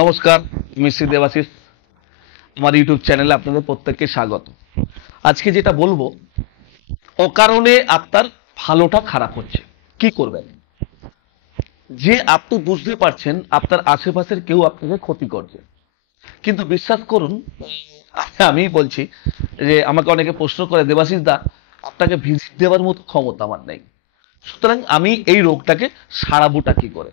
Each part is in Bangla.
নমস্কার, মিস্ত্রি দেবাশিস আমার ইউটিউব চ্যানেলে আপনাদের প্রত্যেককে স্বাগত। আজকে যেটা বলবো, অকারণে আপনার ভালোটা খারাপ হচ্ছে, কি করবেন? যে আপনি বুঝতে পারছেন আপনার আশেপাশের কেউ আপনাকে ক্ষতি করছে, কিন্তু বিশ্বাস করুন, আমি বলছি যে আমাকে অনেকে প্রশ্ন করে, দেবাশিস দা আপনাকে ভিজিট দেওয়ার মতো ক্ষমতা আমার নেই, সুতরাং আমি এই রোগটাকে সারাবোটা কি করে?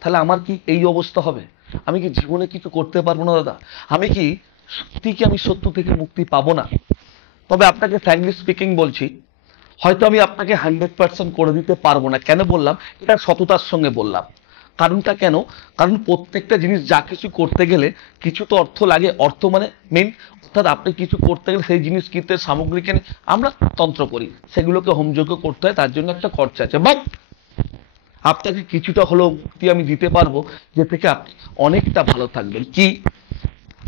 তাহলে আমার কি এই অবস্থা হবে? আমি কি জীবনে কিছু করতে পারবো না দাদা? আমি কি সত্যি কি আমি শত্রু থেকে মুক্তি পাবো না? তবে আপনাকে ফ্র্যাঙ্কলি স্পিকিং বলছি, হয়তো আমি আপনাকে 100% করে দিতে পারবো না। কেন বললাম? এটা সততার সঙ্গে বললাম। কারণটা কেন? কারণ প্রত্যেকটা জিনিস যা কিছু করতে গেলে কিছু তো অর্থ লাগে। অর্থ মানে মেন, অর্থাৎ আপনি কিছু করতে গেলে সেই জিনিস কিনতে, সামগ্রী কিনে আমরা তন্ত্র করি, সেগুলোকে হোমযজ্ঞ করতে হয়, তার জন্য একটা খরচা আছে। বাট আপনাকে কিছুটা হলেও মুক্তি আমি দিতে পারবো, যে থেকে আপনি অনেকটা ভালো থাকবেন। কি?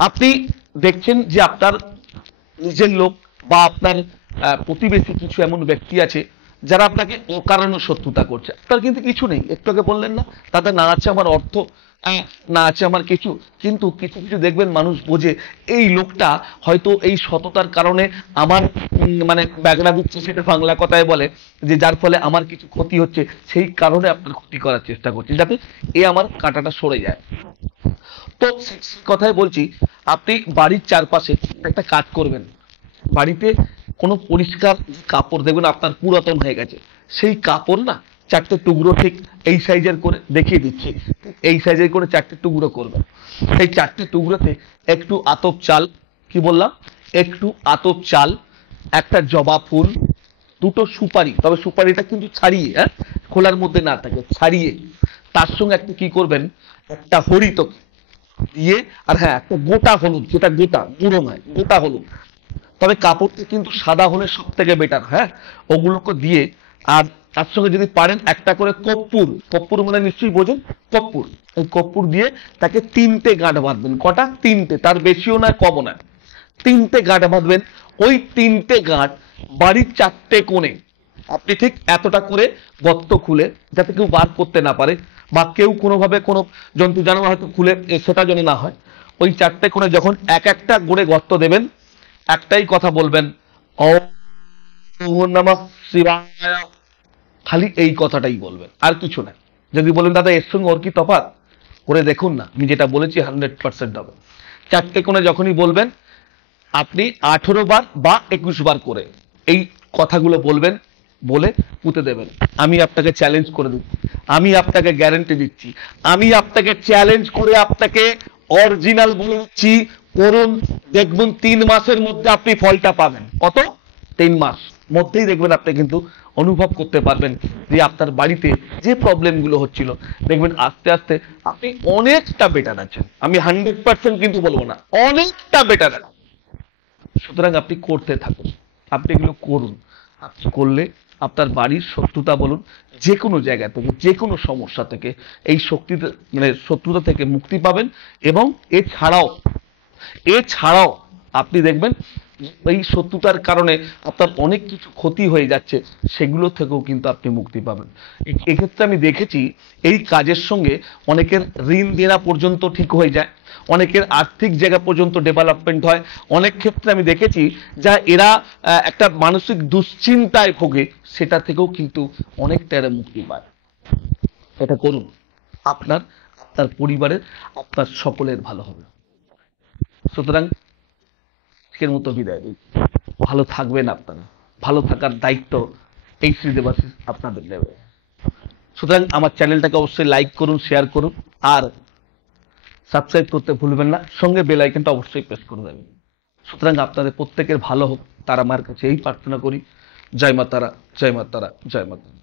আপনি দেখছেন যে আপনার নিজের লোক বা আপনার প্রতিবেশী কিছু এমন ব্যক্তি আছে যারা আপনাকে অকারণে শত্রুতা করছে, আপনার কিন্তু কিছু নেই, একটু আগে বললেন না, তাদের না আছে আমার অর্থ, না আছে আমার কিছু, কিন্তু কিছু কিছু দেখবেন মানুষ বোঝে এই লোকটা হয়তো এই সততার কারণে আমার মানে ব্যাগরা দিচ্ছে, সেটা বাংলা কথায় বলে, যে যার ফলে আমার কিছু ক্ষতি হচ্ছে, সেই কারণে আপনার ক্ষতি করার চেষ্টা করছে, যাতে এ আমার কাঁটাটা সরে যায়। তো কথাই বলছি, আপনি বাড়ির চারপাশে একটা কাজ করবেন। বাড়িতে কোনো পরিষ্কার কাপড় দেখবেন আপনার পুরাতন হয়ে গেছে, সেই কাপড় না চারটে টুকরো, ঠিক এই সাইজের করে দেখিয়ে দিচ্ছি, এই সাইজের করে চারটে টুকরো করবেন। এই চারটে টুকরোতে একটু আতপ চাল, কি বললাম, একটু আতপ চাল, একটা জবা ফুল, দুটো সুপারি, তবে সুপারিটা কিন্তু ছাড়িয়ে, হ্যাঁ, খোলার মধ্যে না থাকে, ছাড়িয়ে, তার সঙ্গে একটা কি করবেন, একটা হরিতক দিয়ে, আর হ্যাঁ একটা গোটা হলুদ, যেটা গোটা গুঁড়ো নয়, গোটা হলুদ, তবে কাপড়টা কিন্তু সাদা হলে সব থেকে বেটার, হ্যাঁ, ওগুলোকে দিয়ে, আর তার সঙ্গে যদি পারেন একটা করে কর্পূর, কর্পূর মানে নিশ্চয়ই বোঝেন, কর্পূর, এই কর্পূর দিয়ে তাকে তিনটে গাঁট বাঁধবেন। কটা? তিনটে, তার বেশিও না কমও না, তিনটে গাঁট বাঁধবেন। ওই তিনটে গাঁট বাড়ির চারটে কোণে আপনি ঠিক এতটা করে গর্ত খুলে, যাতে কেউ বার করতে না পারে, বা কেউ কোনোভাবে কোনো জন্তু জানোয়ার হয়তো খুলে সেটা যেন না হয়, ওই চারটে কোণে যখন এক একটা করে গর্ত দেবেন, একটাই কথা বলবেন, ওম নমঃ শিবায়, খালি এই কথাটাই বলবেন, আর কিছু না। যদি বলেন দাদা এর সঙ্গে ওর কি তফাৎ, করে দেখুন না, আমি যেটা বলেছি 100% হবে। চারটে কোণে যখনই বলবেন, আপনি 18 বার বা 21 বার করে এই কথাগুলো বলবেন, বলে পুঁতে দেবেন। আমি আপনাকে চ্যালেঞ্জ করে দিচ্ছি, আমি আপনাকে গ্যারান্টি দিচ্ছি, আমি আপনাকে চ্যালেঞ্জ করে আপনাকে অরিজিনাল বলে দিচ্ছি, করুন, দেখবেন 3 মাসের মধ্যে আপনি ফলটা পাবেন। কত? 3 মাস মধ্যেই দেখবেন আপনি কিন্তু অনুভব করতে পারবেন যে আপনার বাড়িতে যে প্রবলেমগুলো হচ্ছিল, দেখবেন আস্তে আস্তে আপনি অনেকটা বেটার আছেন। আমি 100% কিন্তু বলবো না, অনেকটা বেটার আছেন। সুতরাং আপনি করতে থাকুন, আপনি এগুলো করুন। আপনি করলে আপনার বাড়ির শত্রুতা বলুন, যে কোনো জায়গা থেকে, যে কোনো সমস্যা থেকে, এই শক্তিতে মানে শত্রুতা থেকে মুক্তি পাবেন। এবং এছাড়াও আপনি দেখবেন এই শত্রুতার কারণে আপনার অনেক কিছু ক্ষতি হয়ে যাচ্ছে, সেগুলো থেকেও কিন্তু আপনি মুক্তি পাবেন। এক্ষেত্রে আমি দেখেছি এই কাজের সঙ্গে অনেকের ঋণ দেনা পর্যন্ত ঠিক হয়ে যায়, অনেকের আর্থিক জায়গা পর্যন্ত ডেভেলপমেন্ট হয়। অনেক ক্ষেত্রে আমি দেখেছি যা এরা একটা মানসিক দুশ্চিন্তায় ভোগে, সেটা থেকেও কিন্তু অনেকটা এরা মুক্তি পায়। এটা করুন, আপনার, আপনার পরিবারের, আপনার সকলের ভালো হবে। সুতরাং আজকের মতো বিদায় দিই। ভালো থাকবেন আপনারা, ভালো থাকার দায়িত্ব এই শ্রীদেবাশিস আপনাদের নেবে। সুতরাং আমার চ্যানেলটাকে অবশ্যই লাইক করুন, শেয়ার করুন, আর সাবস্ক্রাইব করতে ভুলবেন না, সঙ্গে বেল আইকনটা অবশ্যই প্রেস করে দেবেন। সুতরাং আপনাদের প্রত্যেকের ভালো হোক, তারা আমার কাছে এই প্রার্থনা করি। জয় মা তারা, জয় মা তারা, জয় মা তারা।